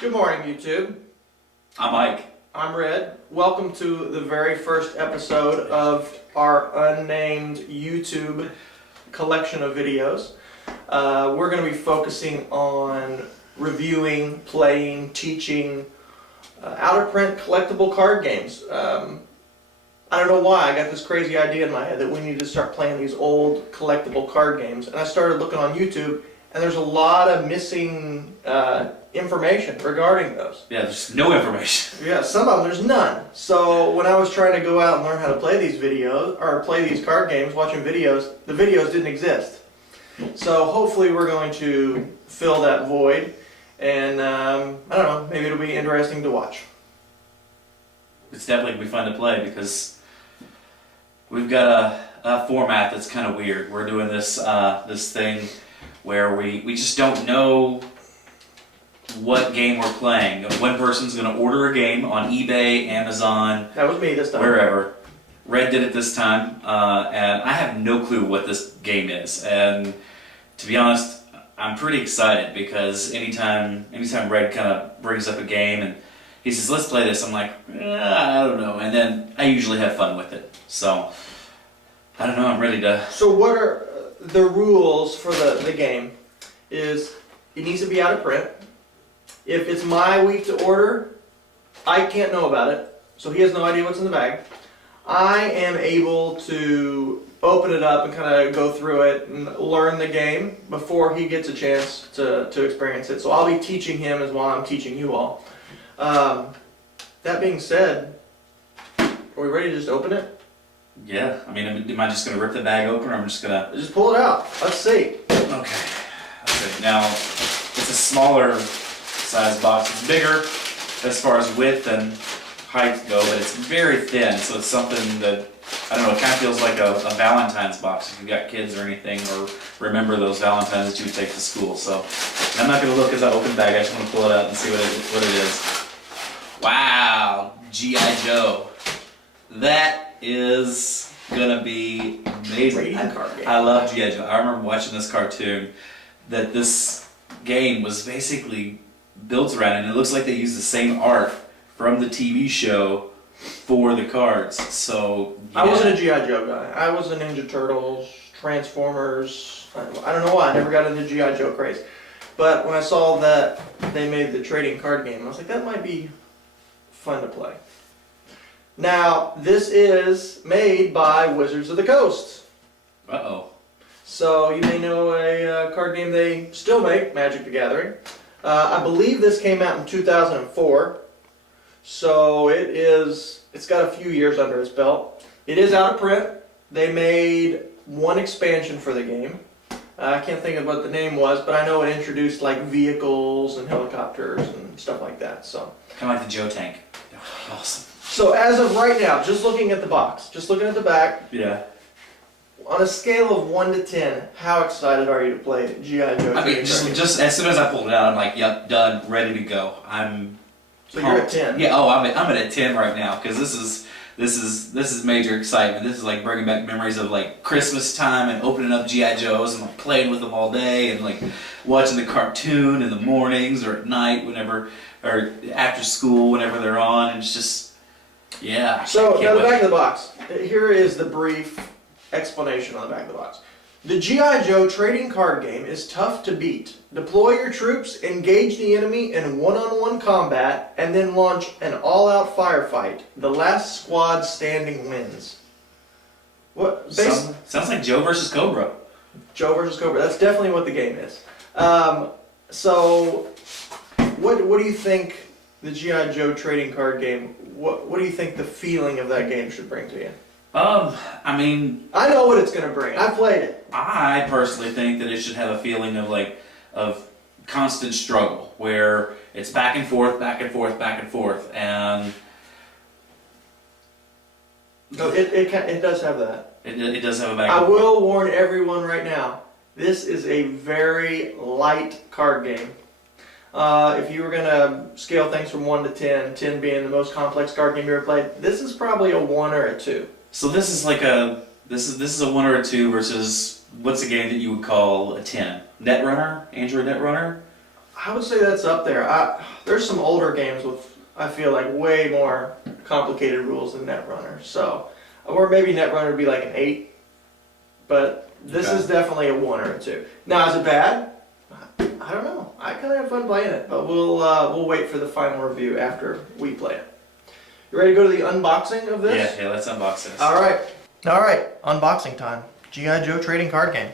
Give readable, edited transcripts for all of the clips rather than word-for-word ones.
Good morning, YouTube. I'm Ike. I'm Red. Welcome to the very first episode of our unnamed YouTube collection of videos. We're going to be focusing on reviewing, playing, teaching out-of-print collectible card games. I don't know why I got this crazy idea in my head that we need to start playing these old collectible card games. And I started looking on YouTube, and there's a lot of missing information regarding those. Yeah, there's no information. Yeah, some of them there's none. So when I was trying to go out and learn how to play these videos, or play these card games, watching videos, the videos didn't exist. So hopefully we're going to fill that void, and I don't know, maybe it'll be interesting to watch. It's definitely going to be fun to play because we've got a format that's kind of weird. We're doing this this thing where we just don't know what game we're playing. One person's going to order a game on eBay, Amazon, That was me this time. wherever. Red did it this time, and I have no clue what this game is. And to be honest, I'm pretty excited because anytime Red kind of brings up a game and he says, "Let's play this," I'm like, I don't know. And then I usually have fun with it. So, I don't know, I'm ready to... So what are the rules for the game? Is it needs to be out of print. If it's my week to order, I can't know about it, so he has no idea what's in the bag. I am able to open it up and kind of go through it and learn the game before he gets a chance to experience it. So I'll be teaching him as while I'm teaching you all. That being said, are we ready to just open it? Yeah, I mean, am I just going to rip the bag open or I'm just going to... Just pull it out. Let's see. Okay. Now, it's a smaller size box. It's bigger as far as width and height go, but it's very thin, so it's something that, I don't know, it kind of feels like a Valentine's box if you've got kids or anything, or remember those Valentines that you would take to school. So I'm not going to look as I open the bag. I just want to pull it out and see what it is. Wow, G.I. Joe. That is going to be amazing. I love G.I. Joe. I remember watching this cartoon that this game was basically built around, and it looks like they used the same art from the TV show for the cards. So yeah. I wasn't a G.I. Joe guy. I was a Ninja Turtles, Transformers. I don't know why I never got into G.I. Joe craze. But when I saw that they made the trading card game, I was like, that might be fun to play. Now, this is made by Wizards of the Coast. Uh-oh. So you may know a card game they still make, Magic the Gathering. I believe this came out in 2004. So it's got a few years under its belt. It is out of print. They made one expansion for the game. I can't think of what the name was, but I know it introduced like vehicles and helicopters and stuff like that. So Kind of like the Joe Tank. That would be awesome. So as of right now, just looking at the box, just looking at the back, Yeah. on a scale of 1 to 10, how excited are you to play G.I. Joe? I mean, just as soon as I pulled it out, I'm like, yep, done, ready to go. So you're at 10. Yeah. Oh, I'm at a 10 right now because this is major excitement. This is like bringing back memories of like Christmas time and opening up G.I. Joes and like playing with them all day and like watching the cartoon in the mornings or at night whenever, or after school whenever they're on. And it's just, yeah. So can't now the wait. back of the box. Here is the brief explanation on the back of the box. The G.I. Joe trading card game is tough to beat. Deploy your troops, engage the enemy in one-on-one combat, and then launch an all-out firefight. The last squad standing wins. What? Sounds like Joe versus Cobra. Joe versus Cobra. That's definitely what the game is. So, what do you think the G.I. Joe trading card game? What do you think the feeling of that game should bring to you? I mean, I know what it's gonna bring. I played it. I personally think that it should have a feeling of constant struggle, where it's back and forth, back and forth, back and forth, and No, it does have that. it does have a back I and forth. will warn everyone right now. This is a very light card game. If you were gonna scale things from 1 to 10, 10 being the most complex card game you ever played, this is probably a 1 or a 2. So this is like this is a 1 or a 2 versus what's a game that you would call a 10? Netrunner? Android Netrunner? I would say that's up there. There's some older games with, I feel like, way more complicated rules than Netrunner. So, or maybe Netrunner would be like an 8, but this is definitely a 1 or a 2. Now, is it bad? I don't know. I kind of have fun playing it, but we'll wait for the final review after we play it. You ready to go to the unboxing of this? Yeah, let's unbox this. All right, unboxing time. G.I. Joe trading card game.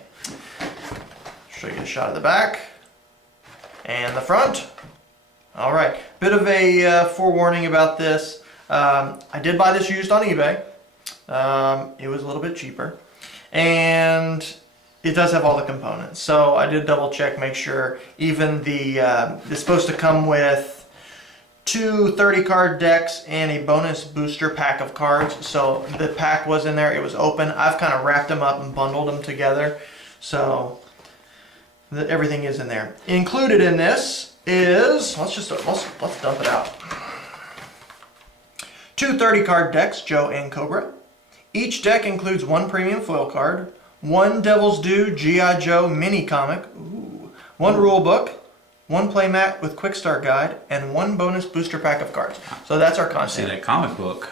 Show you a shot of the back and the front. All right, bit of a forewarning about this. I did buy this used on eBay. It was a little bit cheaper, and it does have all the components. So I did double check, make sure. Even it's supposed to come with 2 30-card decks and a bonus booster pack of cards. So the pack was in there, it was open. I've kind of wrapped them up and bundled them together. So everything is in there. Included in this is, let's dump it out. 2 30-card decks, Joe and Cobra. Each deck includes 1 premium foil card, 1 Devil's Due G.I. Joe mini comic, 1 rule book, 1 playmat with quick start guide, and 1 bonus booster pack of cards. So that's our content. See that comic book.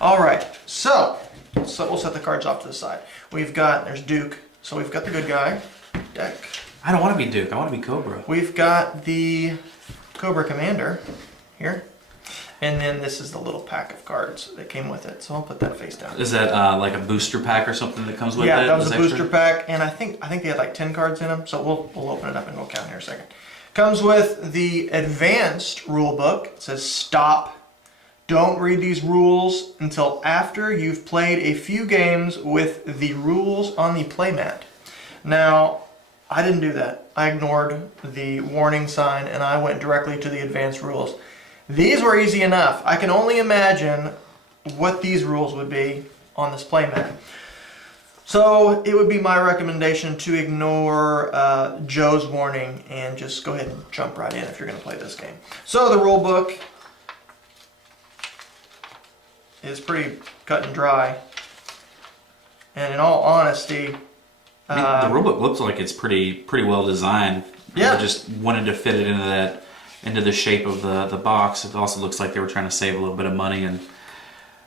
All right, so we'll set the cards off to the side. There's Duke, so we've got the good guy deck. I don't want to be Duke, I want to be Cobra. We've got the Cobra Commander here. And then this is the little pack of cards that came with it. So I'll put that face down. Is that like a booster pack or something that comes with it? Yeah, that was a booster pack, and I think they had like 10 cards in them. So we'll open it up and we'll count here in a second. Comes with the advanced rule book. It says stop. Don't read these rules until after you've played a few games with the rules on the playmat. Now, I didn't do that. I ignored the warning sign and I went directly to the advanced rules. These were easy enough. I can only imagine what these rules would be on this playmat. So it would be my recommendation to ignore Joe's warning and just go ahead and jump right in if you're going to play this game. So the rule book is pretty cut and dry. And in all honesty, the rule book looks like it's pretty well designed. Yeah. They just wanted to fit it into the shape of the box. It also looks like they were trying to save a little bit of money and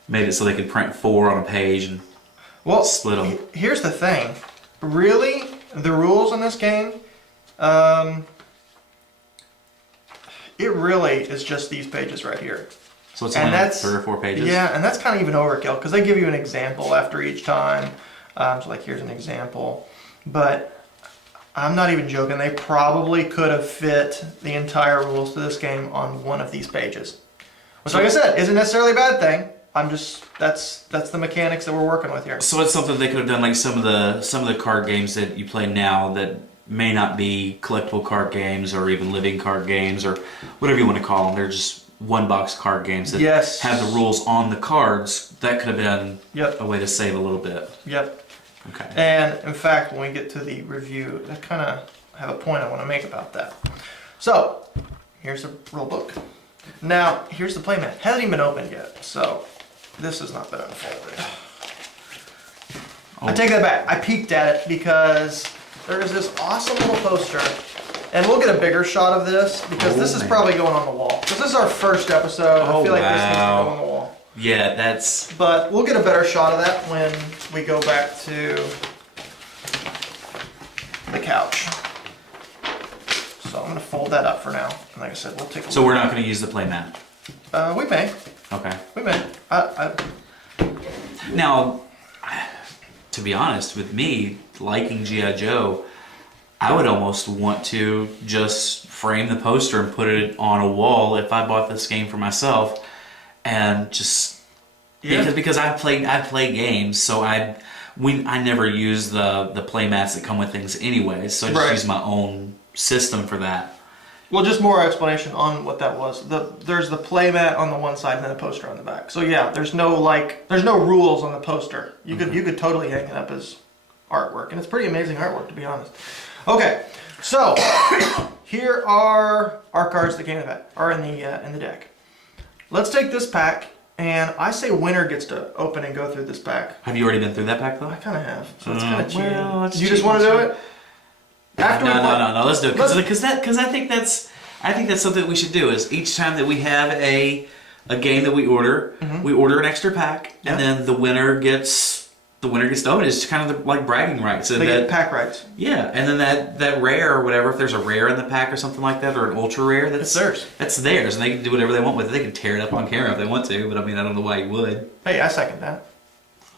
made it so they could print 4 on a page and split them. Here's the thing. Really, the rules in this game, it really is just these pages right here. So it's only like 3 or 4 pages? Yeah, and that's kind of even overkill because they give you an example after each time. So like here's an example. But I'm not even joking. They probably could have fit the entire rules to this game on one of these pages. Which, like I said, isn't necessarily a bad thing. That's the mechanics that we're working with here. So it's something they could have done like some of the card games that you play now that may not be collectible card games or even living card games or whatever you want to call them. They're just one-box card games that have the rules on the cards. That could have been a way to save a little bit. Yep. Okay. And in fact, when we get to the review, I kind of have a point I want to make about that. So, here's the rule book. Now, here's the playmat. Hasn't even been opened yet, so this has not been unfolded. I take that back. I peeked at it because there is this awesome little poster, and we'll get a bigger shot of this because this is probably going on the wall. Because this is our first episode. I feel like this needs to go on the wall. Yeah, that's... But we'll get a better shot of that when we go back to the couch. So I'm going to fold that up for now. And like I said, we'll take a So we're not going to use the playmat? We may. Okay. We may. Now, to be honest, with me, liking G.I. Joe, I would almost want to just frame the poster and put it on a wall if I bought this game for myself. And just because I play games, so I never use the play mats that come with things anyway, so I just use my own system for that. Well, just more explanation on what that was. There's the play mat on the one side and then a poster on the back. So yeah, there's no rules on the poster. You could totally hang it up as artwork, and it's pretty amazing artwork, to be honest. Okay, so here are our cards that came in the deck. Let's take this pack, and I say winner gets to open and go through this pack. Have you already been through that pack, though? I kind of have, so it's kind of cheating. Well, you just want to do it? After we play- No. Let's do it because I think that's something that we should do. Is each time that we have a game that we order an extra pack, Yeah. and then the winner gets to open it. It's kind of like bragging rights. So They get pack rights. yeah, and then that rare or whatever, if there's a rare in the pack or something like that, or an ultra rare, that's theirs. That's theirs, and they can do whatever they want with it. They can tear it up on camera if they want to, but I mean, I don't know why you would. Hey, I second that.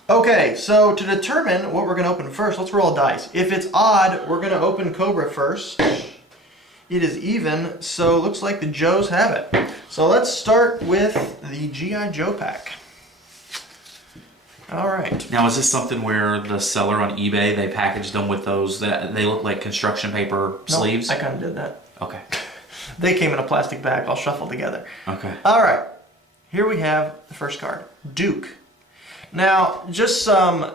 Okay, so to determine what we're going to open first, let's roll dice. If it's odd, we're going to open Cobra first. It is even, so it looks like the Joes have it. So let's start with the G.I. Joe pack. All right. Now, is this something where the seller on eBay, they packaged them with those that they look like construction paper sleeves? I kind of did that. Okay. They came in a plastic bag, all shuffled together. Okay. All right. Here we have the first card, Duke. Now, just some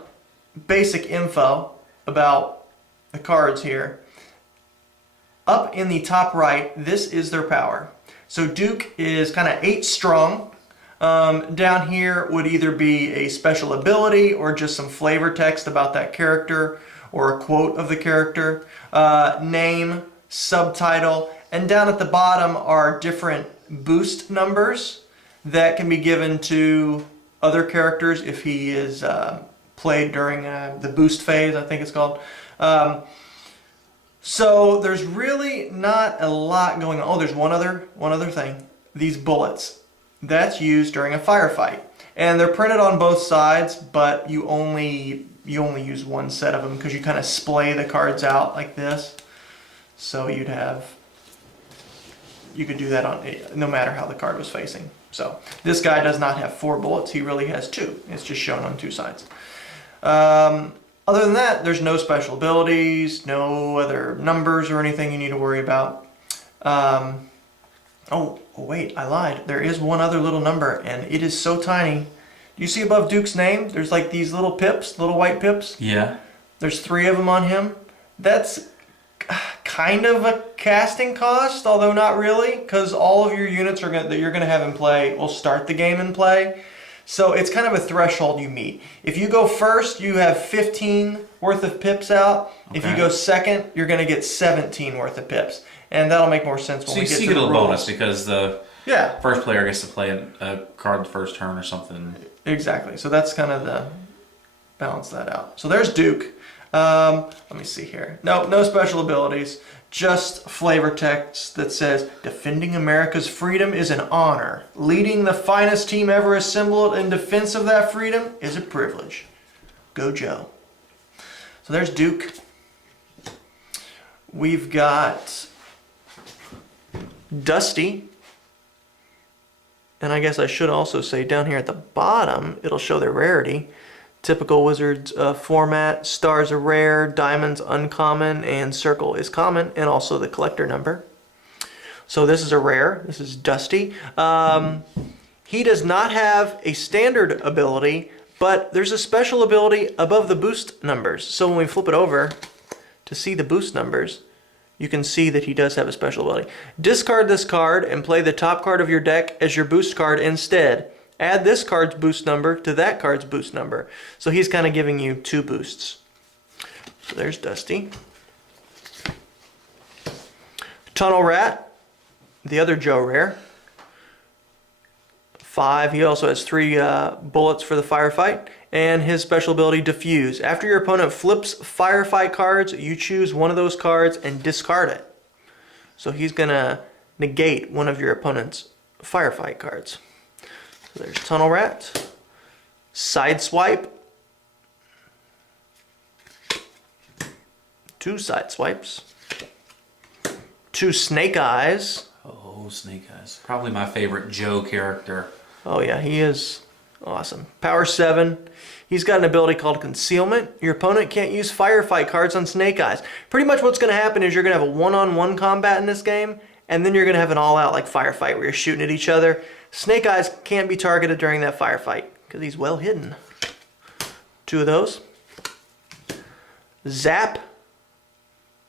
basic info about the cards here. Up in the top right, this is their power. So Duke is kind of 8 strong. Down here would either be a special ability or just some flavor text about that character or a quote of the character, name, subtitle, and down at the bottom are different boost numbers that can be given to other characters if he is played during the boost phase, I think it's called. So there's really not a lot going on. Oh, there's one other thing. These bullets. That's used during a firefight. And they're printed on both sides, but you only use one set of them because you kind of splay the cards out like this. So you could do that on no matter how the card was facing. So this guy does not have 4 bullets. He really has 2. It's just shown on 2 sides. Other than that, there's no special abilities, no other numbers or anything you need to worry about. Oh, wait, I lied. There is one other little number, and it is so tiny. Do you see above Duke's name? There's like these little pips, little white pips. Yeah. There's 3 of them on him. That's kind of a casting cost, although not really, because all of your units that you're going to have in play will start the game in play. So it's kind of a threshold you meet. If you go first, you have 15 worth of pips out. Okay. If you go second, you're going to get 17 worth of pips. And that'll make more sense when we get to the rules. So you get a little bonus because the first player gets to play a card the first turn or something. Exactly. So that's kind of the balance that out. So there's Duke. Let me see here. No special abilities. Just flavor text that says, defending America's freedom is an honor. Leading the finest team ever assembled in defense of that freedom is a privilege. Go Joe. So there's Duke. We've got Dusty. And I guess I should also say down here at the bottom, it'll show their rarity. Typical Wizards format, stars are rare, diamonds uncommon, and circle is common, and also the collector number. So this is a rare. This is Dusty. He does not have a standard ability, but there's a special ability above the boost numbers. So when we flip it over to see the boost numbers, you can see that he does have a special ability. Discard this card and play the top card of your deck as your boost card instead. Add this card's boost number to that card's boost number. So he's kind of giving you 2 boosts. So there's Dusty. Tunnel Rat, the other Joe rare. 5. He also has 3 bullets for the firefight. And his special ability, Diffuse. After your opponent flips firefight cards, you choose one of those cards and discard it. So he's going to negate one of your opponent's firefight cards. So there's Tunnel Rat. Sideswipe. 2 side swipes. 2 Snake Eyes. Oh, Snake Eyes. Probably my favorite Joe character. Oh yeah, he is awesome. Power 7. He's got an ability called Concealment. Your opponent can't use firefight cards on Snake Eyes. Pretty much what's going to happen is you're going to have a one-on-one combat in this game, and then you're going to have an all-out like firefight where you're shooting at each other. Snake Eyes can't be targeted during that firefight because he's well hidden. 2 of those. Zap.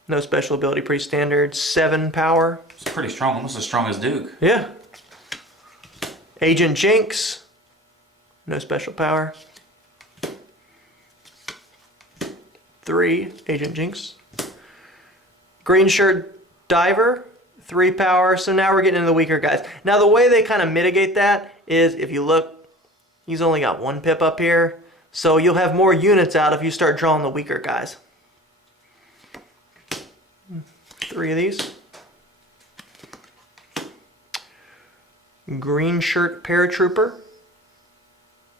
No special ability, pretty standard. 7 power. It's pretty strong, almost as strong as Duke. Yeah. Agent Jinx. No special power. 3 Agent Jinx. Green shirt diver, 3 power. So now we're getting into the weaker guys. Now the way they kind of mitigate that is, if you look, he's only got 1 pip up here. So you'll have more units out if you start drawing the weaker guys. 3 of these. Green shirt paratrooper.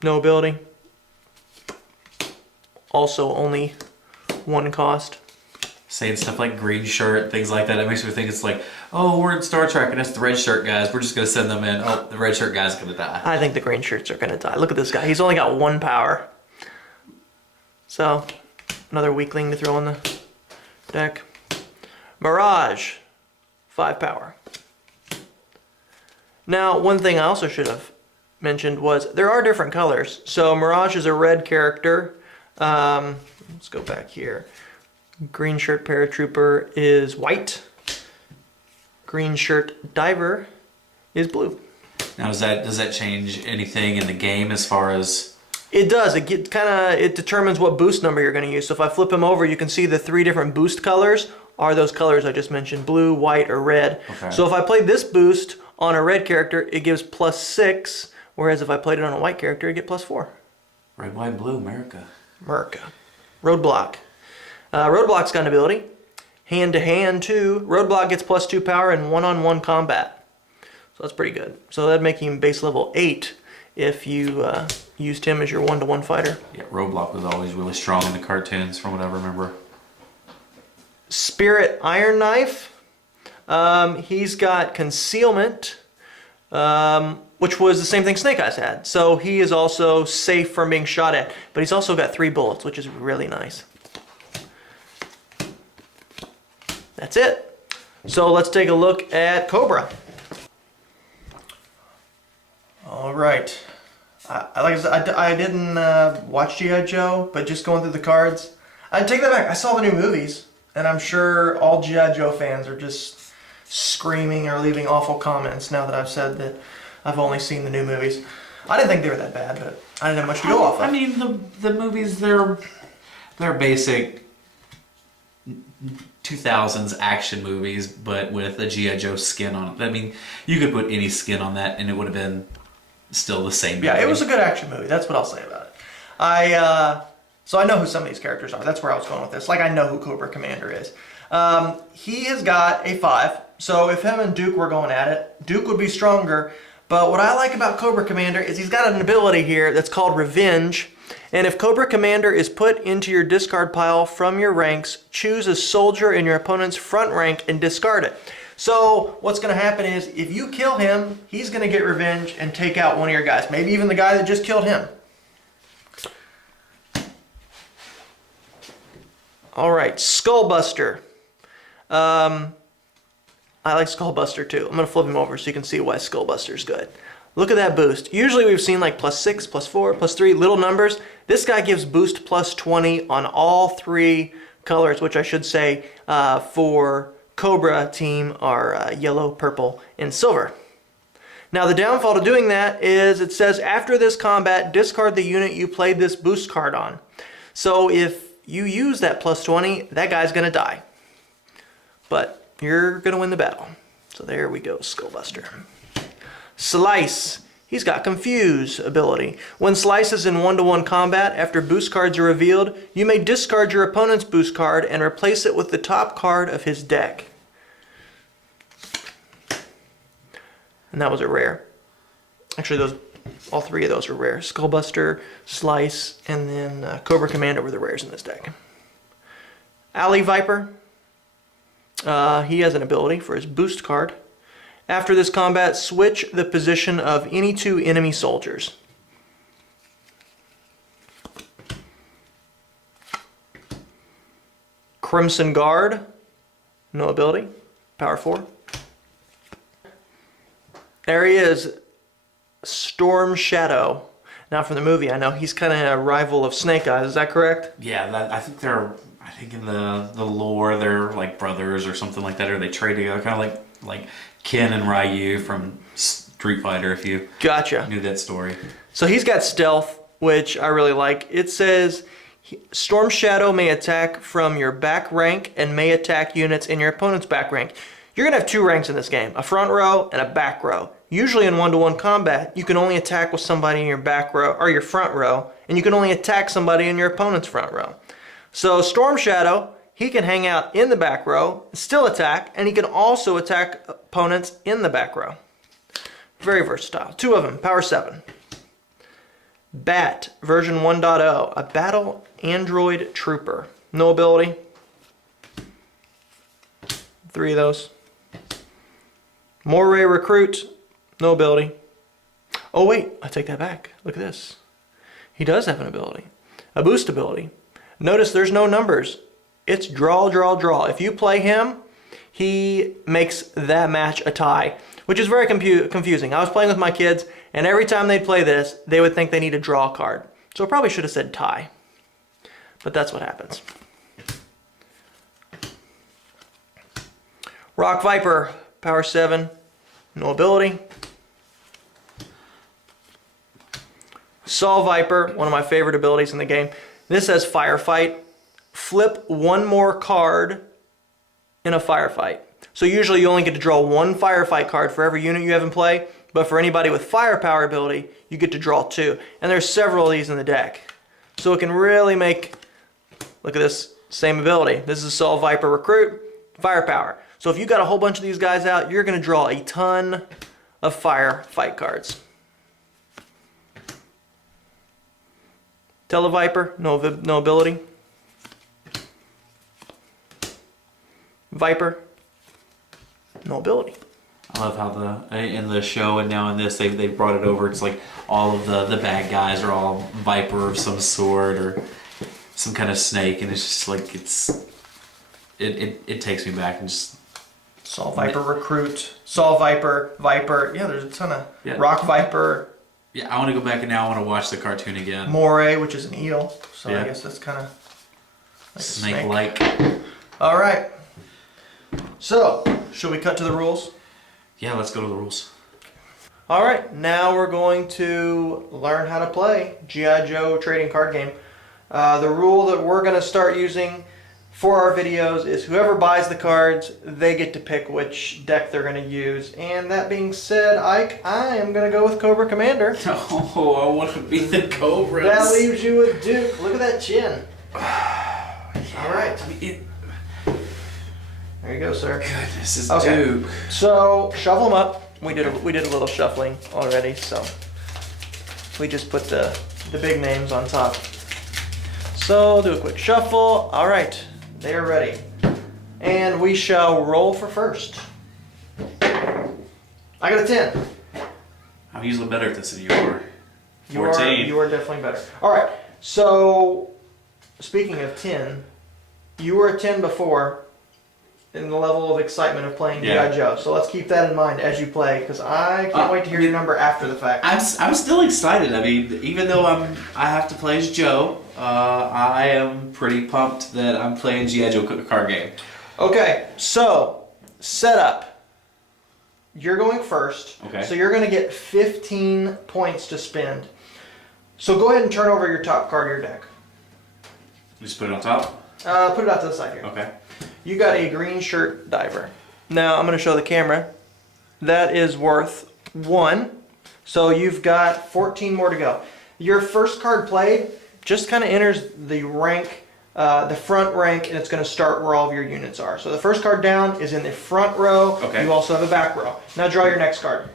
No ability. Also only 1 cost. Saying stuff like green shirt, things like that, it makes me think it's like, oh, we're in Star Trek and it's the red shirt guys. We're just going to send them in. Oh, the red shirt guy's going to die. I think the green shirts are going to die. Look at this guy. He's only got 1 power. So, another weakling to throw in the deck. Mirage, 5 power. Now, one thing I also should have mentioned was there are different colors. So Mirage is a red character. Let's go back here. Green shirt paratrooper is white. Green shirt diver is blue. Now, does that change anything in the game as far as? It does. It determines what boost number you're going to use. So if I flip him over, you can see the 3 different boost colors are those colors I just mentioned: blue, white, or red. Okay. So if I played this boost on a red character, it gives +6, whereas if I played it on a white character, it get +4. Red, white, blue, America. Roadblock. Roadblock's got an ability. Hand-to-hand, too. Roadblock gets +2 power in one-on-one combat. So that's pretty good. So that'd make him base level 8 if you used him as your one-to-one fighter. Yeah, Roadblock was always really strong in the cartoons, from what I remember. Spirit Iron Knife. He's got concealment, which was the same thing Snake Eyes had. So he is also safe from being shot at. But he's also got 3 bullets, which is really nice. That's it. So let's take a look at Cobra. All right. I didn't watch G.I. Joe, but just going through the cards, I take that back. I saw the new movies, and I'm sure all G.I. Joe fans are just screaming or leaving awful comments now that I've said that I've only seen the new movies. I didn't think they were that bad, but I didn't have much to go off of. I mean, the movies, they're basic 2000s action movies, but with a G.I. Joe skin on it. I mean, you could put any skin on that and it would have been still the same movie. Yeah, it was a good action movie. That's what I'll say about it. So I know who some of these characters are. That's where I was going with this. Like, I know who Cobra Commander is. He has got a 5. So if him and Duke were going at it, Duke would be stronger. But what I like about Cobra Commander is he's got an ability here that's called Revenge. And if Cobra Commander is put into your discard pile from your ranks, choose a soldier in your opponent's front rank and discard it. So what's going to happen is if you kill him, he's going to get revenge and take out one of your guys. Maybe even the guy that just killed him. All right, Skullbuster. I like Skullbuster too. I'm going to flip him over so you can see why Skullbuster's good. Look at that boost. Usually we've seen like +6, +4, +3, little numbers. This guy gives boost +20 on all 3 colors, which I should say for Cobra team are yellow, purple, and silver. Now the downfall to doing that is it says after this combat, discard the unit you played this boost card on. So if you use that +20, that guy's going to die. But you're going to win the battle. So there we go, Skullbuster. Slice. He's got Confuse ability. When Slice is in one-to-one combat, after boost cards are revealed, you may discard your opponent's boost card and replace it with the top card of his deck. And that was a rare. Actually, all 3 of those were rare. Skullbuster, Slice, and then Cobra Commander were the rares in this deck. Alley Viper. He has an ability for his boost card. After this combat, switch the position of any 2 enemy soldiers. Crimson Guard, no ability, power 4. There he is, Storm Shadow. Now from the movie, I know he's kind of a rival of Snake Eyes, is that correct? Yeah, I think in the lore they're like brothers or something like that, or they trade together, kind of like Ken and Ryu from Street Fighter, if you Gotcha. knew that story. So he's got stealth, which I really like. It says Storm Shadow may attack from your back rank and may attack units in your opponent's back rank. You're going to have two ranks in this game, a front row and a back row. Usually in one-to-one combat, you can only attack with somebody in your back row or your front row, and you can only attack somebody in your opponent's front row. So Storm Shadow, he can hang out in the back row, still attack, and he can also attack opponents in the back row. Very versatile. Two of them, power 7. Bat, version 1.0, a battle android trooper. No ability. 3 of those. Moray recruit, no ability. Oh wait, I take that back. Look at this. He does have an ability. A boost ability. Notice there's no numbers. It's draw, draw, draw. If you play him, he makes that match a tie, which is very confusing. I was playing with my kids, and every time they'd play this, they would think they need to draw a card. So I probably should have said tie. But that's what happens. Rock Viper, power 7, no ability. Saw Viper, one of my favorite abilities in the game. This has Firefight. Flip one more card in a firefight. So usually you only get to draw one firefight card for every unit you have in play, but for anybody with firepower ability, you get to draw 2. And there's several of these in the deck. So it can really make, look at this, same ability. This is Saw Viper Recruit, firepower. So if you got a whole bunch of these guys out, you're going to draw a ton of firefight cards. Televiper, no ability. Viper, no ability. I love how in the show and now in this they brought it over. It's like all of the bad guys are all Viper of some sort or some kind of snake, and it's just like it takes me back and just. Saw Viper Recruit, Saw Viper, Viper. Yeah, there's a ton of Rock Viper. Yeah, I want to go back and now I want to watch the cartoon again. Moray, which is an eel. So I guess that's kind of like snake-like. All right. So, should we cut to the rules? Yeah, let's go to the rules. All right, now we're going to learn how to play G.I. Joe trading card game. The rule that we're going to start using for our videos is whoever buys the cards, they get to pick which deck they're going to use. And that being said, Ike, I am going to go with Cobra Commander. Oh, I want to be the Cobras. That leaves you with Duke. Look at that chin. All right. There you go, sir. Goodness, it's Okay. Duke. So shuffle them up. We did a little shuffling already, so we just put the big names on top. So do a quick shuffle. All right, they are ready, and we shall roll for first. I got a 10. I'm usually better at this than you are. 14. You are definitely better. All right. So speaking of 10, you were a 10 before. In the level of excitement of playing G.I. Joe. So let's keep that in mind as you play, because I can't wait to hear your number after the fact. I'm still excited. I mean, even though I have to play as Joe, I am pretty pumped that I'm playing G.I. Joe card game. Okay, so set up. You're going first. Okay. So you're going to get 15 points to spend. So go ahead and turn over your top card of your deck. Just put it on top? Put it out to the side here. Okay. You got a green shirt diver. Now I'm going to show the camera. That is worth 1. So you've got 14 more to go. Your first card played just kind of enters the rank, the front rank, and it's going to start where all of your units are. So the first card down is in the front row. Okay. You also have a back row. Now draw your next card.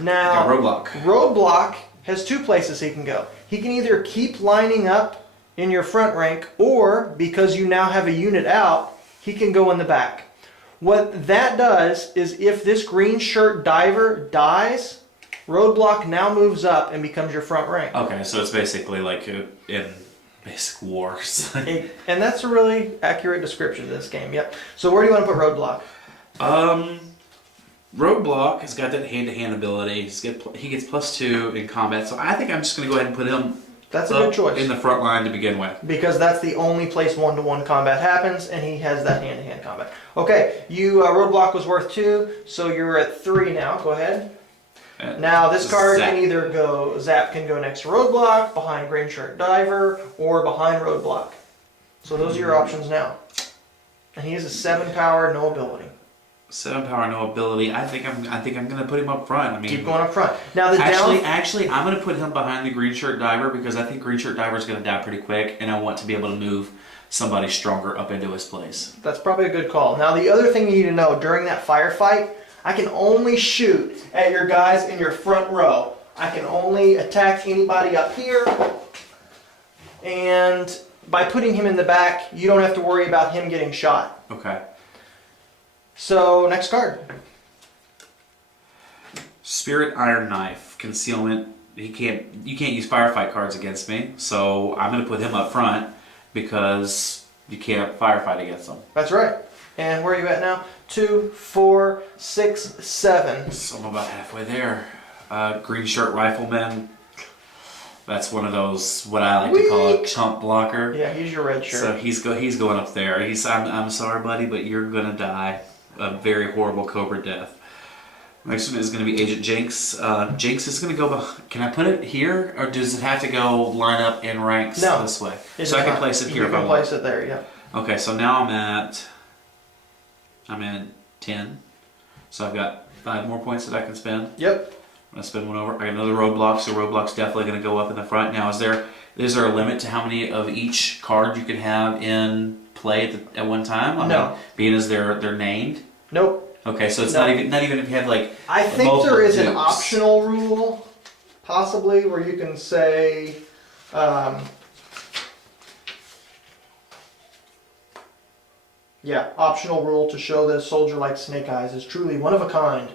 Now, Roadblock. Roadblock has 2 places he can go. He can either keep lining up in your front rank, or because you now have a unit out, he can go in the back. What that does is if this green shirt diver dies, Roadblock now moves up and becomes your front rank. Okay, so it's basically like in Basic Wars. And that's a really accurate description of this game, yep. So where do you want to put Roadblock? Roadblock has got that hand-to-hand ability. He gets +2 in combat, so I think I'm just going to go ahead and put him That's a good choice. in the front line to begin with. Because that's the only place one-to-one combat happens, and he has that hand-to-hand combat. Okay, you Roadblock was worth 2, so you're at 3 now. Go ahead. Now this card Zap. can either go, Zap can go next to Roadblock, behind Green Shirt Diver, or behind Roadblock. So those are your options now. And he has a 7 power, no ability. 7 power, no ability. I think I'm gonna put him up front. I mean, Keep going up front. Now the actually, I'm gonna put him behind the Green Shirt Diver because I think Green Shirt Diver is gonna die pretty quick, and I want to be able to move somebody stronger up into his place. That's probably a good call. Now the other thing you need to know, during that firefight, I can only shoot at your guys in your front row. I can only attack anybody up here. And by putting him in the back, you don't have to worry about him getting shot. Okay. So, next card. Spirit Iron Knife, concealment. You can't use firefight cards against me, so I'm gonna put him up front because you can't firefight against him. That's right. And where are you at now? 2, 4, 6, 7. So I'm about halfway there. Green Shirt Rifleman. That's one of those, what I like to call a chump blocker. Yeah, he's your red shirt. So he's going up there. I'm sorry, buddy, but you're gonna die a very horrible Cobra death. Next one is gonna be Agent Jinx. Jinx is gonna go behind. Can I put it here, or does it have to go line up in ranks this way? So I can place it here. You can place it there, yeah. Okay, so now I'm at 10. So I've got 5 more points that I can spend. Yep. I'm gonna spend one over. I got another roadblock, so roadblock's definitely gonna go up in the front. Now, is there a limit to how many of each card you can have in play at one time? I No. mean, being as they're named. Nope. Okay, so it's No. not even if you have like. I think there is an dukes. optional rule, possibly, where you can say, yeah, optional rule to show that a soldier like Snake Eyes is truly one of a kind.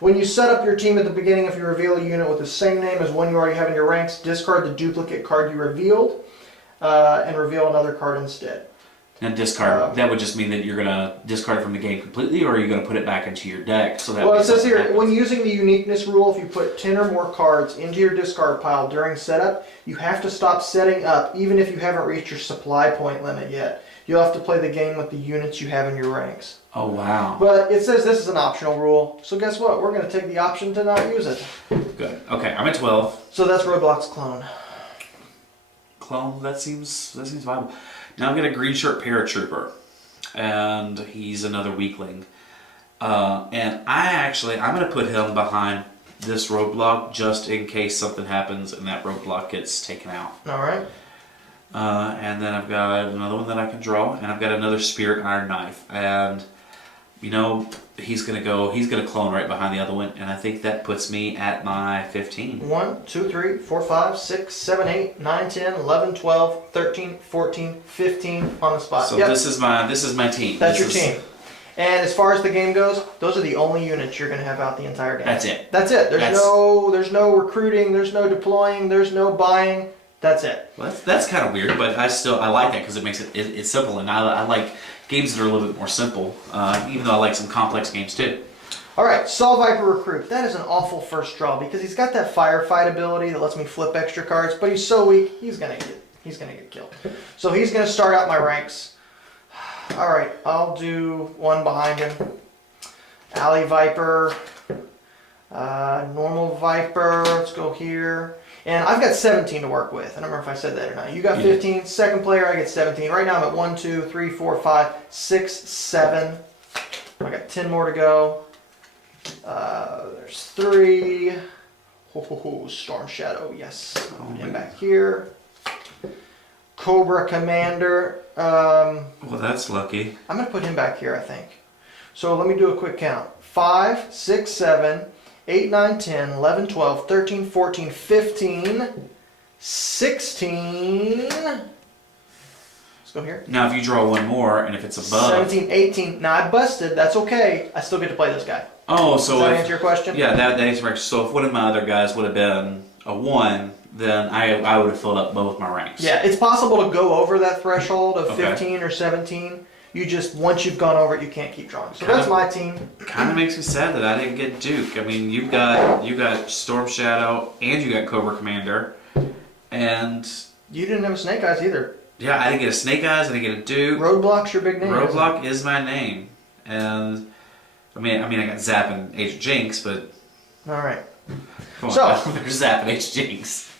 When you set up your team at the beginning, if you reveal a unit with the same name as one you already have in your ranks, discard the duplicate card you revealed, and reveal another card instead. And discard. That would just mean that you're gonna discard it from the game completely, or are you gonna put it back into your deck? So that. Well, it says here, when using the uniqueness rule, if you put 10 or more cards into your discard pile during setup, you have to stop setting up, even if you haven't reached your supply point limit yet. You'll have to play the game with the units you have in your ranks. Oh wow. But it says this is an optional rule, so guess what? We're going to take the option to not use it. Good. Okay, I'm at 12. So that's Roadblock's clone. Clone. That seems viable. Now I've got a Green Shirt Paratrooper, and he's another weakling. And I'm going to put him behind this roadblock just in case something happens and that roadblock gets taken out. All right. And then I've got another one that I can draw, and I've got another Spirit Iron Knife. And, you know, he's going to clone right behind the other one, and I think that puts me at my 15. 1, 2, 3, 4, 5, 6, 7, 8, 9, 10, 11, 12, 13, 14, 15 on the spot. So yep. this is my team. That's your team. And as far as the game goes, those are the only units you're going to have out the entire game. That's it. That's it. There's no recruiting, there's no deploying, there's no buying. That's it. Well, that's kind of weird, but I like that because it makes it's simple, and I like games that are a little bit more simple, even though I like some complex games too. All right, Saw Viper Recruit. That is an awful first draw because he's got that firefight ability that lets me flip extra cards, but he's so weak, he's gonna get killed. So he's gonna start out my ranks. All right, I'll do one behind him. Alley Viper, normal Viper. Let's go here. And I've got 17 to work with. I don't remember if I said that or not. You got 15. Second player, I get 17. Right now I'm at 1, 2, 3, 4, 5, 6, 7. I got 10 more to go. There's 3. Storm Shadow, yes. Put him back here. Cobra Commander. Well, that's lucky. I'm going to put him back here, I think. So let me do a quick count. 5, 6, 7, 8, 9, 10, 11, 12, 13, 14, 15, 16. Let's go here. Now, if you draw one more, and if it's above... 17, 18. Now, I busted. That's okay. I still get to play this guy. Oh, so Does that answer your question? Yeah, that answers my question. So if one of my other guys would have been a 1, then I would have filled up both my ranks. Yeah, it's possible to go over that threshold of Okay. 15 or 17. You just, once you've gone over it, you can't keep drawing. So that's my team. Kind of makes me sad that I didn't get Duke. I mean, you got Storm Shadow and you got Cobra Commander, and You didn't have a Snake Eyes either. yeah, I didn't get a Snake Eyes. I didn't get a Duke. Roadblock's your big name. Roadblock is my name, and I mean, I got Zap and Agent Jinx, but All right. Come on, So- there's Zap and H-Jinx.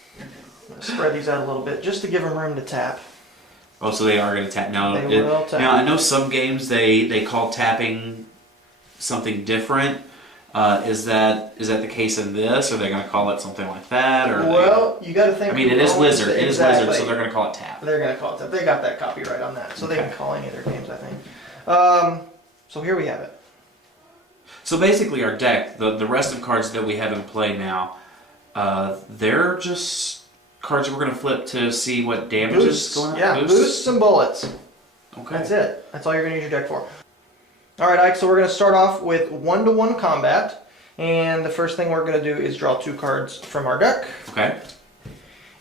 Spread these out a little bit just to give them room to tap. Oh, so they are going to tap now. They will tap. Now I know some games they call tapping something different. Is that the case in this? Are they going to call it something like that? Or Well, you got to think. I mean, it is Wizard. It is Exactly. Wizard, so they're going to call it tap. They're going to call it tap. They got that copyright on that, so they Okay. can call any of their games, I think. So here we have it. So basically, our deck, the rest of cards that we have in play now, they're just cards we're going to flip to see what damage is going on. Yeah, boosts and bullets. Okay. That's it. That's all you're going to use your deck for. All right, Ike, so we're going to start off with 1-to-1 combat. And the first thing we're going to do is draw 2 cards from our deck. Okay.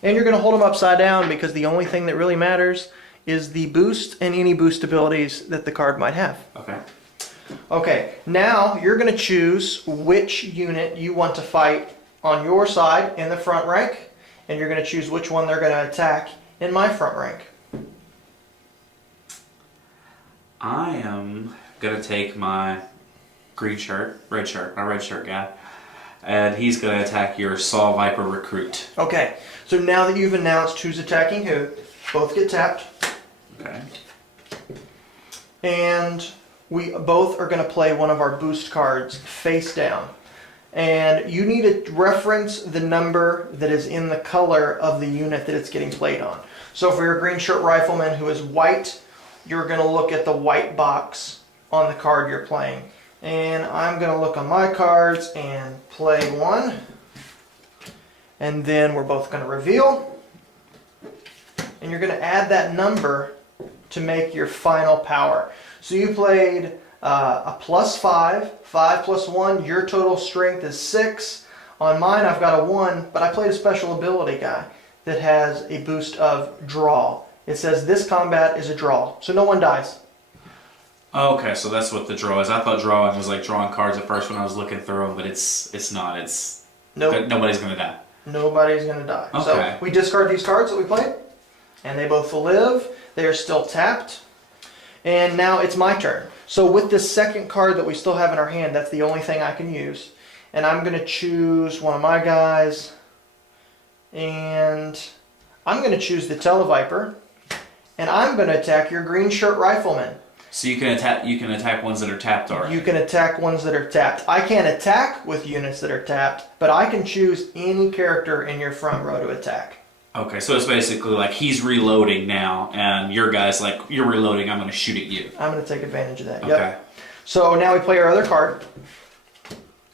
And you're going to hold them upside down because the only thing that really matters is the boost and any boost abilities that the card might have. Okay. Okay, now you're going to choose which unit you want to fight on your side in the front rank. And you're going to choose which one they're going to attack in my front rank. I am going to take my red shirt guy, and he's going to attack your Saw Viper recruit. Okay, so now that you've announced who's attacking who, both get tapped. Okay. And we both are going to play one of our boost cards face down. And you need to reference the number that is in the color of the unit that it's getting played on. So for your green shirt rifleman who is white, you're going to look at the white box on the card you're playing. And I'm going to look on my cards and play one. And then we're both going to reveal. And you're going to add that number to make your final power. So you played a +5, 5 + 1, your total strength is 6. On mine I've got a 1, but I played a special ability guy that has a boost of draw. It says this combat is a draw, so no one dies. Okay, so that's what the draw is. I thought drawing was like drawing cards at first when I was looking through them, but it's not. It's Nope. nobody's gonna die. Nobody's going to die. Okay. So we discard these cards that we played, and they both live. They are still tapped. And now it's my turn. So with this second card that we still have in our hand, that's the only thing I can use. And I'm going to choose one of my guys. And I'm going to choose the Televiper. And I'm going to attack your green shirt rifleman. So you can attack ones that are tapped already. You can attack ones that are tapped. I can't attack with units that are tapped, but I can choose any character in your front row to attack. Okay, so it's basically like he's reloading now, and your guy's like, you're reloading, I'm going to shoot at you. I'm going to take advantage of that. Okay. Yep. So now we play our other card.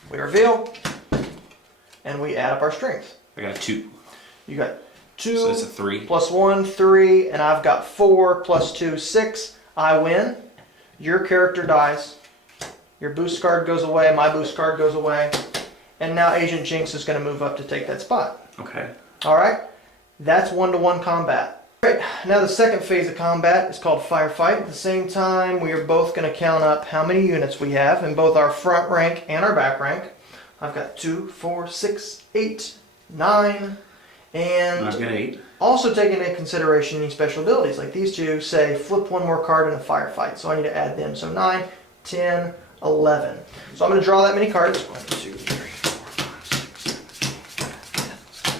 We reveal, and we add up our strength. I got a 2. You got 2 So it's a 3. plus 1, 3, and I've got 4 plus 2, 6. I win. Your character dies. Your boost card goes away. My boost card goes away. And now Agent Jinx is going to move up to take that spot. Okay. All right. That's 1-to-1 combat. All right. Now the second phase of combat is called firefight. At the same time, we are both going to count up how many units we have in both our front rank and our back rank. I've got 2, 4, 6, 8, 9, and I've got 8. also taking into consideration any special abilities. Like these two say flip one more card in a firefight, so I need to add them. So 9, 10, 11. So I'm going to draw that many cards. 1, 2, 3, 4, 5, 6, 7,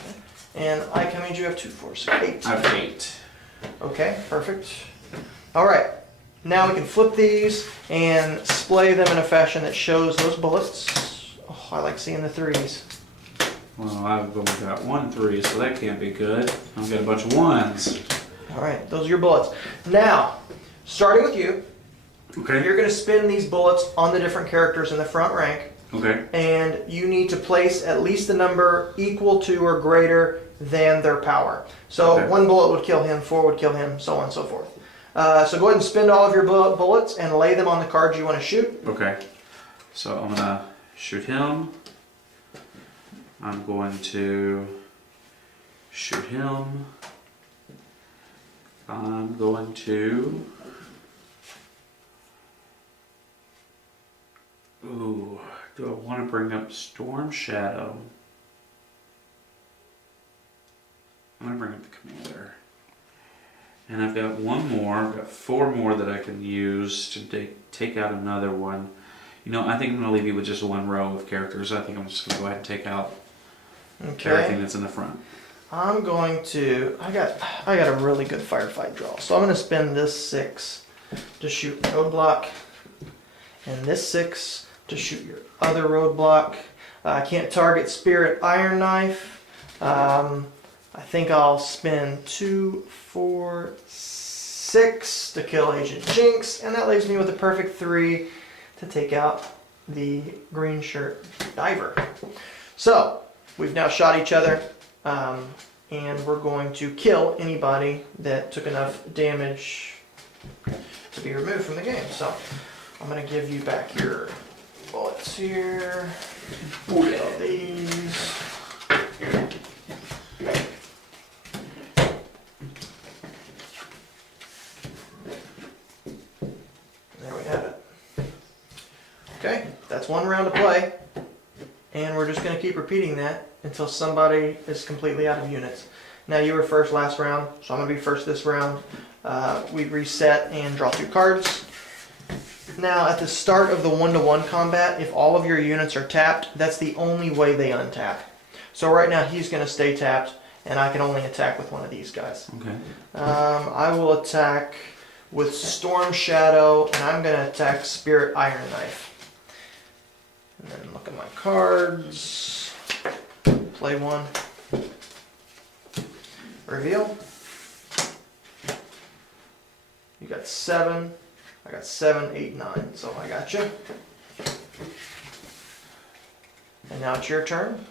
8. And Ike, how many do you have? 2, 4, 6, 8. I have 8. Okay, perfect. All right. Now we can flip these and splay them in a fashion that shows those bullets. Oh, I like seeing the 3s. Well, I've only got 1 3, so that can't be good. I've got a bunch of 1s. All right, those are your bullets. Now, starting with you, Okay. you're going to spin these bullets on the different characters in the front rank, Okay. and you need to place at least a number equal to or greater than their power. So Okay. 1 bullet would kill him, 4 would kill him, so on and so forth. So go ahead and spin all of your bullets and lay them on the cards you want to shoot. Okay. So I'm gonna shoot him. I'm going to shoot him. I'm going to. Ooh, do I want to bring up Storm Shadow? I'm going to bring up the commander. And I've got 1 more. I've got 4 more that I can use to take out another one. You know, I think I'm going to leave you with just one row of characters. I think I'm just going to go ahead and take out Okay. everything that's in the front. I'm going to. I got a really good firefight draw, so I'm going to spend this 6 to shoot roadblock, and this 6 to shoot your other roadblock. I can't target Spirit Iron Knife. I think I'll spend 2, 4, 6 to kill Agent Jinx, and that leaves me with a perfect 3 to take out the green shirt diver. So we've now shot each other, and we're going to kill anybody that took enough damage to be removed from the game. So I'm going to give you back your bullets here. Kill these. There we have it. Okay, that's one round to play, and we're just going to keep repeating that until somebody is completely out of units. Now you were first last round, so I'm going to be first this round. We reset and draw 2 cards. Now at the start of the 1-to-1 combat, if all of your units are tapped, that's the only way they untap. So right now he's going to stay tapped, and I can only attack with one of these guys. Okay. I will attack with Storm Shadow, and I'm going to attack Spirit Iron Knife. And then look at my cards. Play 1. Reveal. You got 7. I got 7, 8, 9. So I got you. And now it's your turn.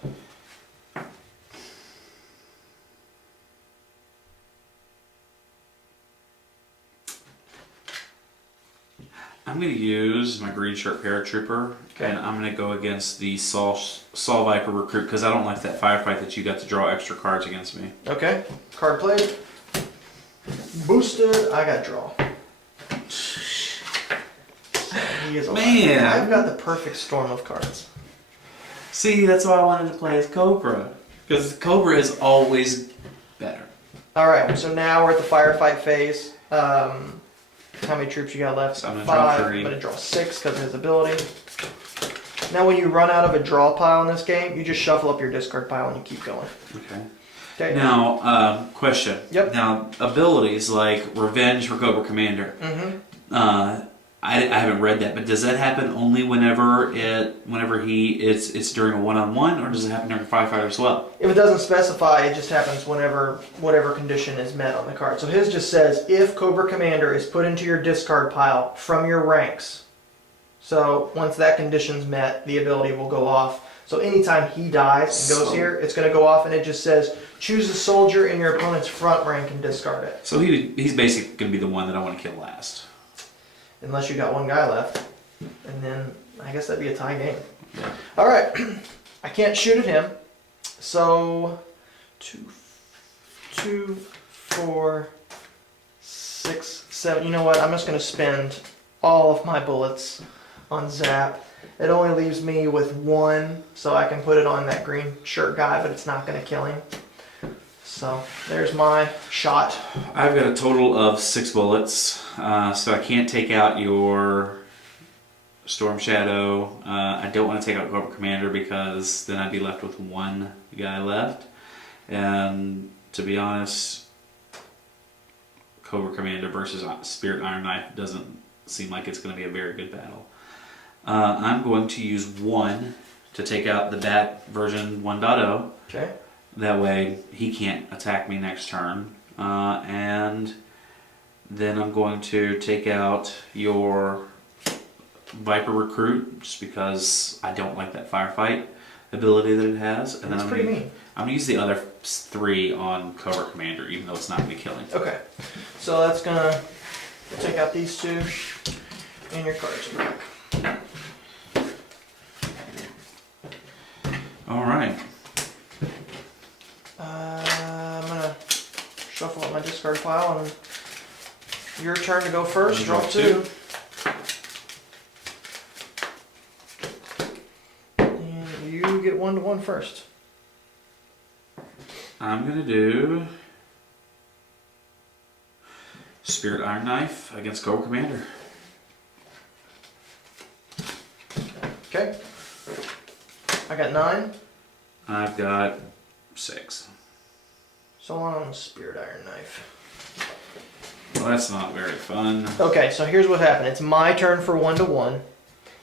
I'm going to use my green shirt paratrooper, Okay. and I'm going to go against the Saul Viper recruit because I don't like that firefight that you got to draw extra cards against me. Okay. Card played. Boosted. I got draw. He is alive. Man. I've got the perfect storm of cards. See, that's why I wanted to play as Cobra, because Cobra is always better. All right. So now we're at the firefight phase. How many troops you got left? So I'm gonna draw 5. 3. I'm gonna draw 6 because of his ability. Now, when you run out of a draw pile in this game, you just shuffle up your discard pile and you keep going. Okay. Okay. Now, question. Yep. Now, abilities like Revenge for Cobra Commander. Mm-hmm. I haven't read that, but does that happen only whenever it's during a one-on-one, or does it happen during a firefighter as well? If it doesn't specify, it just happens whenever whatever condition is met on the card. So his just says, if Cobra Commander is put into your discard pile from your ranks. So once that condition's met, the ability will go off. So anytime he dies and goes here, it's going to go off, and it just says, choose a soldier in your opponent's front rank and discard it. So he's basically going to be the one that I want to kill last. Unless you got one guy left. And then I guess that'd be a tie game. All right. I can't shoot at him. So 2, 4, 6, 7. You know what? I'm just going to spend all of my bullets on Zap. It only leaves me with 1, so I can put it on that green shirt guy, but it's not going to kill him. So there's my shot. I've got a total of 6 bullets, so I can't take out your Storm Shadow. I don't want to take out Cobra Commander because then I'd be left with 1 guy left. And to be honest, Cobra Commander versus Spirit Iron Knife doesn't seem like it's going to be a very good battle. I'm going to use 1 to take out the Bat version 1.0. Okay. That way he can't attack me next turn. And then I'm going to take out your Viper Recruit just because I don't like that firefight ability that it has. And That's then pretty mean. I'm going to use the other 3 on Cobra Commander, even though it's not going to be killing. Okay. So that's going to take out these 2, and your cards are back. All right. I'm going to shuffle up my discard pile, and your turn to go first. Draw 2. And you get 1-to-1 first. I'm going to do Spirit Iron Knife against Cobra Commander. Okay. I got 9. I've got 6. So on the Spirit Iron Knife. Well, that's not very fun. Okay, so here's what happened. It's my turn for 1-1,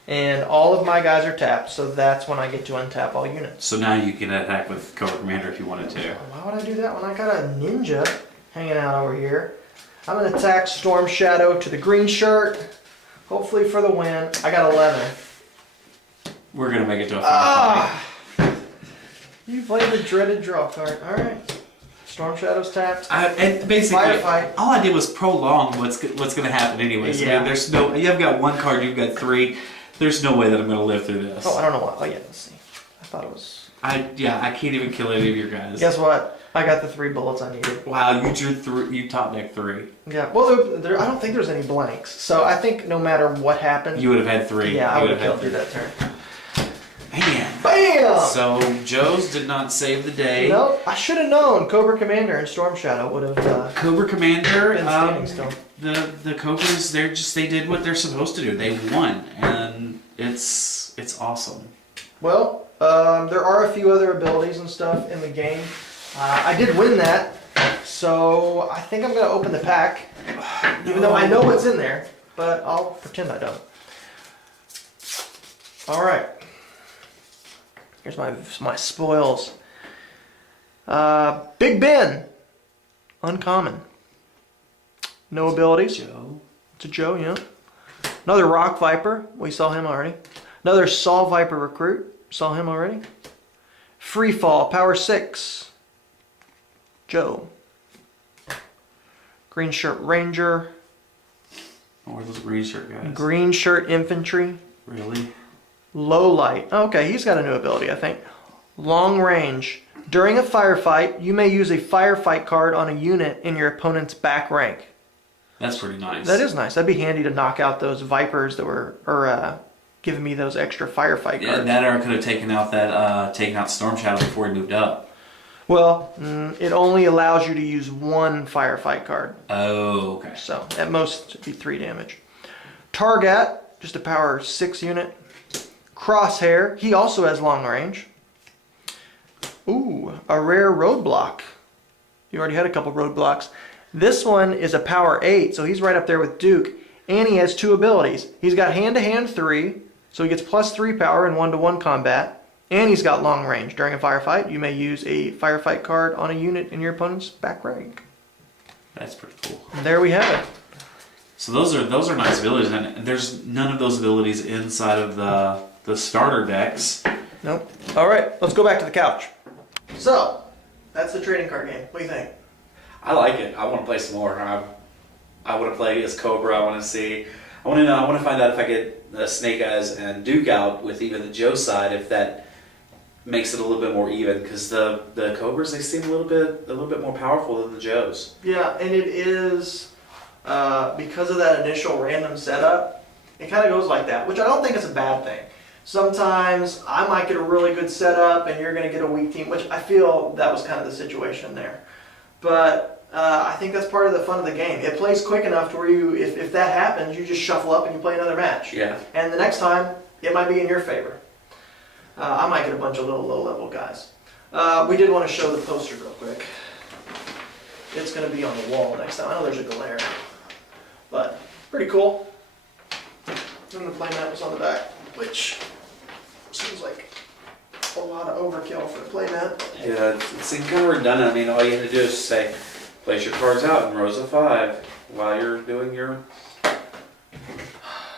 and all of my guys are tapped, so that's when I get to untap all units. So now you can attack with Cobra Commander if you wanted to. Why would I do that when I got a ninja hanging out over here? I'm going to attack Storm Shadow to the green shirt, hopefully for the win. I got 11. We're going to make it to a final fight. You played the dreaded draw card. All right. Storm Shadow's tapped. And basically, Firefight. all I did was prolong what's going to happen anyways. Yeah. I mean, there's no. You've got 1 card. You've got 3. There's no way that I'm going to live through this. Oh, I don't know what. Oh, yeah, let's see. I thought it was... I can't even kill any of your guys. Guess what? I got the 3 bullets I needed. Wow, you drew 3. You top deck 3. Yeah, well, I don't think there's any blanks. So I think no matter what happened... You would have had 3. Yeah, I you would have killed you that turn. Man. Bam! So Joe's did not save the day. No, I should have known. Cobra Commander and Storm Shadow would have Cobra Commander. been standing still. The Cobras, they did what they're supposed to do. They won, and it's awesome. Well, there are a few other abilities and stuff in the game. I did win that, so I think I'm going to open the pack, even though I know what's in there, but I'll pretend I don't. All right. Here's my spoils. Big Ben. Uncommon. No abilities. Joe. It's a Joe, yeah. Another Rock Viper. We saw him already. Another Saw Viper Recruit. Saw him already. Free Fall. Power 6. Joe. Green Shirt Ranger. Or those green shirt guys. Green Shirt Infantry. Really? Low Light. Okay, he's got a new ability, I think. Long Range. During a firefight, you may use a firefight card on a unit in your opponent's back rank. That's pretty nice. That is nice. That'd be handy to knock out those Vipers that were giving me those extra firefight cards. Yeah, that or could have taken out Storm Shadow before he moved up. Well, it only allows you to use 1 firefight card. Oh, okay. So, at most, it'd be 3 damage. Targat, just a power 6 unit. Crosshair, he also has long range. Ooh, a rare roadblock. You already had a couple roadblocks. This one is a power 8, so he's right up there with Duke. And he has 2 abilities. He's got hand-to-hand 3, so he gets plus 3 power in 1-to-1 combat. And he's got long range. During a firefight, you may use a firefight card on a unit in your opponent's back rank. That's pretty cool. And there we have it. So those are nice abilities, and there's none of those abilities inside of the starter decks. Nope. All right, let's go back to the couch. So, that's the trading card game. What do you think? I like it. I want to play some more. I want to play as Cobra. I want to see. I want to know. I want to find out if I get Snake Eyes and Duke out with even the Joe side, if that makes it a little bit more even. Because the Cobras, they seem a little bit more powerful than the Joes. Yeah, and it is because of that initial random setup. It kind of goes like that, which I don't think is a bad thing. Sometimes I might get a really good setup and you're going to get a weak team, which I feel that was kind of the situation there. But I think that's part of the fun of the game. It plays quick enough to where you, if that happens, you just shuffle up and you play another match. Yeah. And the next time, it might be in your favor. I might get a bunch of little low-level guys. We did want to show the poster real quick. It's going to be on the wall next time. I know there's a glare, but pretty cool. And the playmat was on the back, which seems like a lot of overkill for the playmat. Yeah, it seems kind of redundant. I mean, all you have to do is say, place your cards out in rows of 5 while you're doing your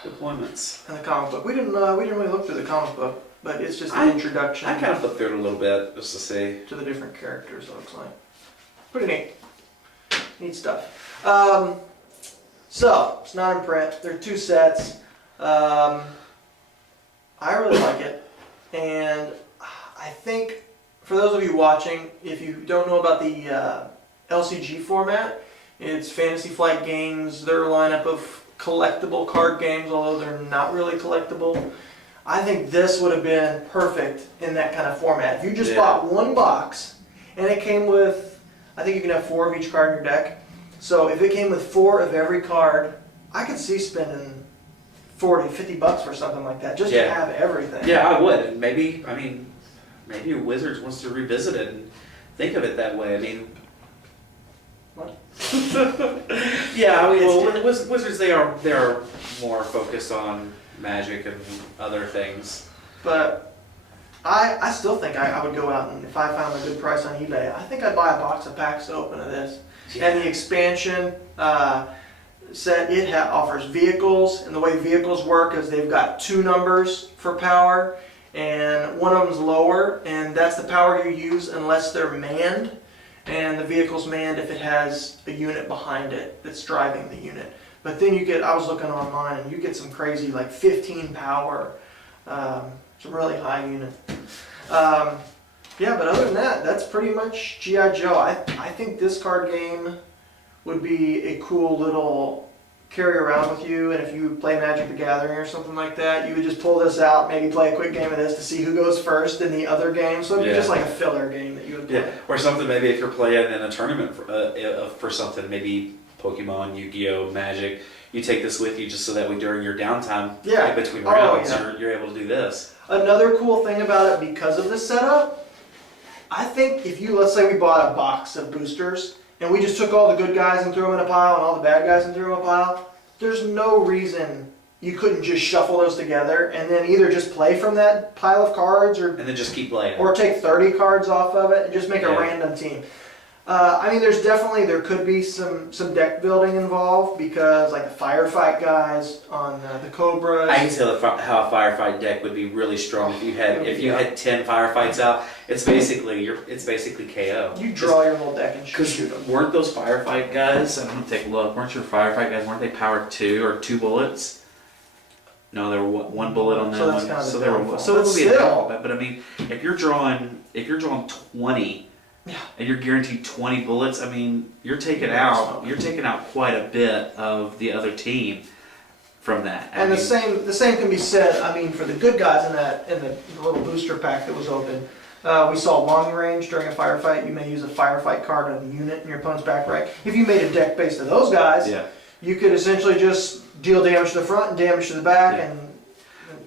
deployments. And the comic book. We didn't really look through the comic book, but it's just an introduction. I kind of flipped through it a little bit just to see. To the different characters, it looks like. Pretty neat. Neat stuff. So, it's not in print. There are 2 sets. I really like it. And I think, for those of you watching, if you don't know about the LCG format, it's Fantasy Flight Games, their lineup of collectible card games, although they're not really collectible. I think this would have been perfect in that kind of format. If you just bought 1 box, and it came with, I think you can have 4 of each card in your deck. So if it came with 4 of every card, I could see spending $40, $50 for something like that, just to Yeah. have everything. Yeah, I would. And maybe Wizards wants to revisit it and think of it that way. I mean, What? yeah, I mean, well, Wizards they are more focused on Magic and other things. But I still think I would go out and if I found a good price on eBay, I think I'd buy a box of packs to open of this. And the expansion set, it offers vehicles, and the way vehicles work is they've got 2 numbers for power, and one of them's lower, and that's the power you use unless they're manned, and the vehicle's manned if it has a unit behind it that's driving the unit. But then you get, I was looking online, and you get some crazy like 15 power, some really high unit. Yeah, but other than that, that's pretty much G.I. Joe. I think this card game would be a cool little carry around with you, and if you play Magic the Gathering or something like that, you would just pull this out, maybe play a quick game of this to see who goes first in the other game. So it'd be just like a filler game that you would play. Yeah, or something maybe if you're playing in a tournament for something, maybe Pokemon, Yu-Gi-Oh, Magic, you take this with you just so that way during your downtime in between rounds, you're able to do this. Another cool thing about it, because of this setup, I think if you, let's say we bought a box of boosters, and we just took all the good guys and threw them in a pile and all the bad guys and threw them in a pile, there's no reason you couldn't just shuffle those together and then either just play from that pile of cards or And then just keep playing. or take 30 cards off of it and just make a Yeah. random team. I mean, there could be some deck building involved because like the firefight guys on the Cobras. I can tell how a firefight deck would be really strong if you had 10 firefights out. It's basically KO. You draw your little deck and Because shoot them. weren't those firefight guys? I'm gonna take a look. Weren't your firefight guys? Weren't they powered 2 or 2 bullets? No, there were one bullet on that So that's one. kind of So a there were. downfall. So it But would be a still. downfall. But I mean, if you're drawing 20, Yeah. and you're guaranteed 20 bullets, I mean, you're taking Yeah, out quite a bit of the other team from that. And the same can be said. I mean, for the good guys in the little booster pack that was open, we saw long range during a firefight. You may use a firefight card on a unit in your opponent's back right. If you made a deck based on those guys, yeah. you could essentially just deal damage to the front and damage to the back, Yeah. and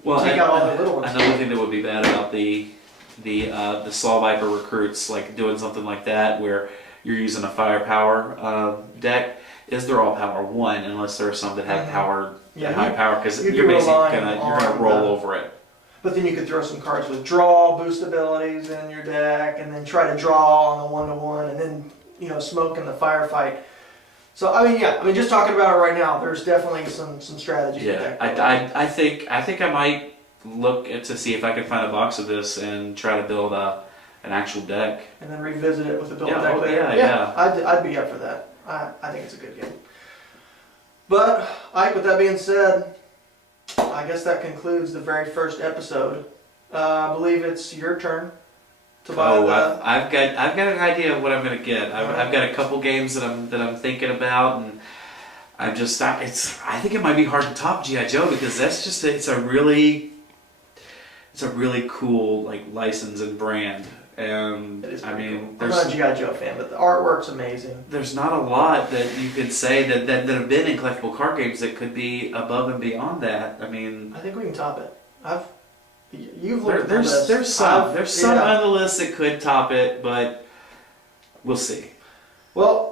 Well, take out all the little ones. Another thing that would be bad about the Saw Viper recruits, like doing something like that, where you're using a firepower deck, is they're all power 1, unless there are some that have power, high power, because you'd you're be basically relying gonna on roll the- over it. But then you could throw some cards with draw boost abilities in your deck, and then try to draw on the 1/1, and then smoke in the firefight. So I mean, just talking about it right now, there's definitely some strategy. Yeah, deck I think I might look to see if I can find a box of this and try to build an actual deck. and then revisit it with a build Yeah, deck oh, later. yeah. I'd be up for that. I think it's a good game. But Ike, with that being said, I guess that concludes the very first episode. I believe it's your turn to buy the. I've got an idea of what I'm gonna get. I've got a couple games that I'm thinking about, and I think it might be hard to top G.I. Joe because it's a really cool like license and brand. And It is I pretty mean, cool. I'm not a G.I. Joe fan, but the artwork's amazing. there's not a lot that you could say that have been in collectible card games that could be above and beyond that. I mean, I think we can top it. You've looked at the there's list. there's some yeah. on the list that could top it, but we'll see. Well,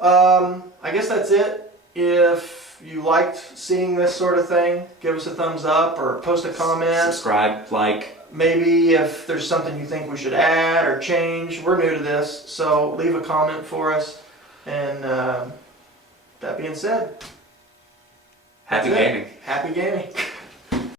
I guess that's it. If you liked seeing this sort of thing, give us a thumbs up or post a comment. Subscribe, like. Maybe if there's something you think we should add or change. We're new to this, so leave a comment for us. And that being said, Happy that's it. gaming. Happy gaming.